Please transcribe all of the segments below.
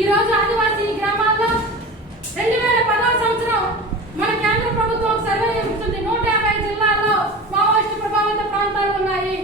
ఈరోజు ఆదివాసీ గ్రామాల్లో రెండు వేల పదవ సంవత్సరం మన కేంద్ర ప్రభుత్వం సర్వే చేస్తుంది నూట యాభై జిల్లాల్లో మావోయిస్టు ప్రభావిత ప్రాంతాలు ఉన్నాయి.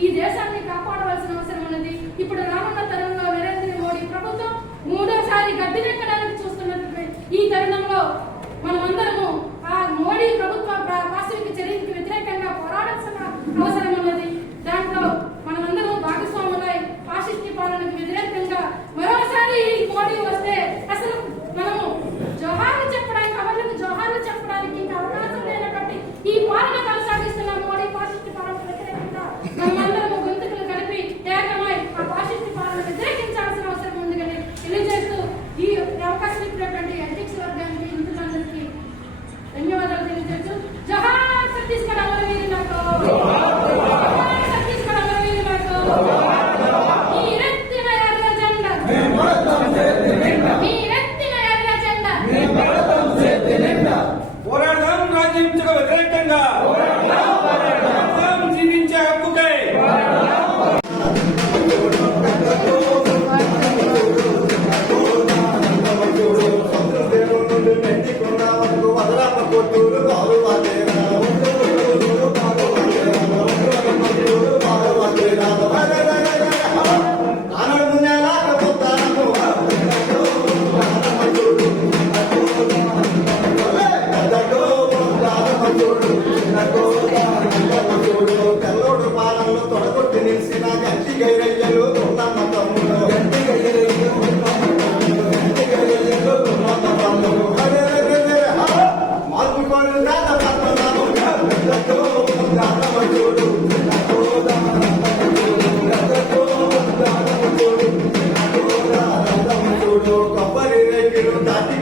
ఈ దేశాన్ని కాపాడవలసిన అవసరం ఉన్నది. ఇప్పుడు రానున్న తరుణంలో నరేంద్ర మోడీ ప్రభుత్వం మూడోసారి గద్దెనెక్కడానికి చూస్తున్నట్టు ఈ తరుణంలో మనమందరము ఆ మోడీ ప్రభుత్వం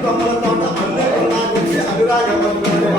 കമലത്താണ് അന്ന് എന്നാകുറിച്ച് അനുരാഗം